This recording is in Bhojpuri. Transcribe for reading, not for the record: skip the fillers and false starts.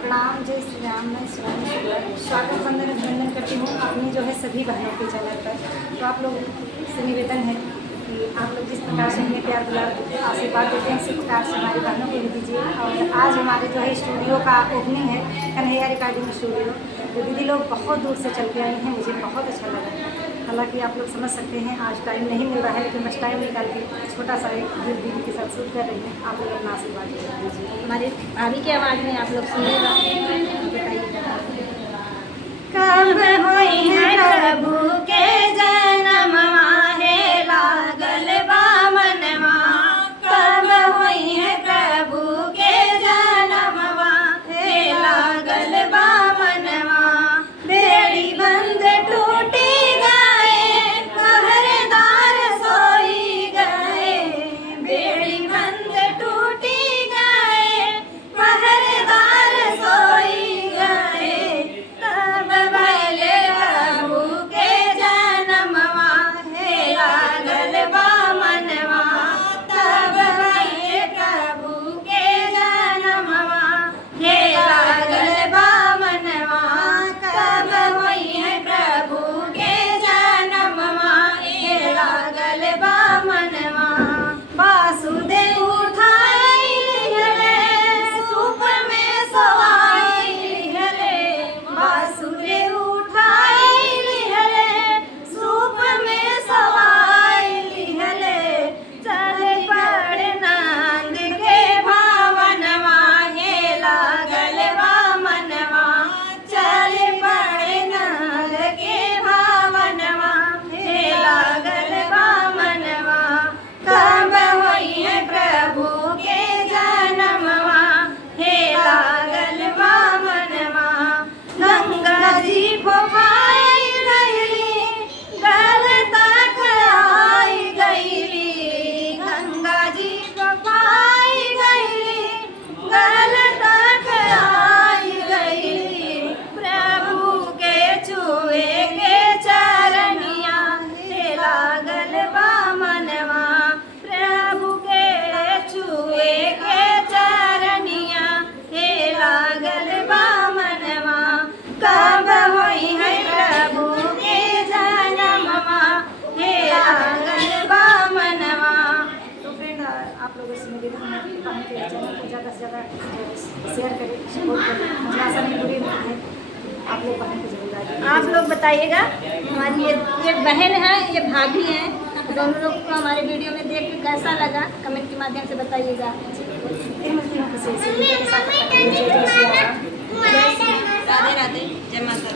प्रणाम, जय श्री राम। मैं शिवानी शुक्ला स्वागत वंदन अभिनंदन करती हूँ अपनी जो है सभी बहनों के चैनल पर। तो आप लोग से निवेदन है कि आप लोग जिस प्रकार से हमें प्यार दुलार आशीर्वाद देते हैं, इसी प्रकार से हमारी बहनों को भी दीजिए। और आज हमारे जो है स्टूडियो का ओपनिंग है, कन्हैया रिकॉर्डिंग स्टूडियो। तो दीदी लोग बहुत दूर से चल के आई हैं, मुझे बहुत अच्छा लगा। हालांकि आप लोग समझ सकते हैं आज टाइम नहीं मिल रहा है, लेकिन बस टाइम निकाल के छोटा सा एक गीत दीदी के साथ शूट कर रही हैं। आप लोग अपना आशीर्वाद दीजिए। हमारे भाभी की आवाज़ में आप लोग सुनिएगा। कब होई है प्रभु के जन्म माहे लागल बा मनवा, कब होई है प्रभु के जन्म माहे लागल बा मनवा। बेड़ी बंद टूटी गए, पहरेदार सोई गए। बेड़ी बंद टूटी गए, पहरेदार सोई गए। तब भले प्रभु के जन्मवा हे लागल बा मनवा, तब भले प्रभु के जन्मवा हे लागल बा मनवा। कब होई है प्रभु के जन्मवा हे लागल बा मनवा। वासुदेव उठाई लिहले, सूप में सवाई लिहले। वासुदेव उठाई लिहले, सूप में सवाई लिहले। चले पड़ नंद के भावनवा हे लागल बा मनवा। चले पड़ नंद के भावनवा हे लागल बा मनवा। कब होई है प्रभु के जन्मवा हे लागल बा मनवा। गंगा जी फोफाई गईली, गल तक आई गईली। गंगा जी फोफाई गईली, गल तक आई गईली। प्रभु के छुए के चरनिया हे लागल बा मनवा। प्रभु के छुए के चरनिया हे लागल बा मनवा। कब होई है प्रभु के जन्मवा हे लागल बा मनवा। तो फ्रेंड, आप लोगों से निवेदन है कि बहन के चैनल को ज़्यादा से ज़्यादा शेयर करें, सपोर्ट करें। मुझे आशा नहीं बुरी नहीं है, आप लोग बहन को जरूर आइए। आप लोग बताइएगा, हमारी ये बहन है, ये भाभी हैं, दोनों लोग को हमारे वीडियो में देख के कैसा लगा कमेंट के माध्यम से बताइएगा। फिर मिलती हूँ किसी ऐसे वीडियो के साथ। जय श्री राम। राधे राधे, जय माता दी।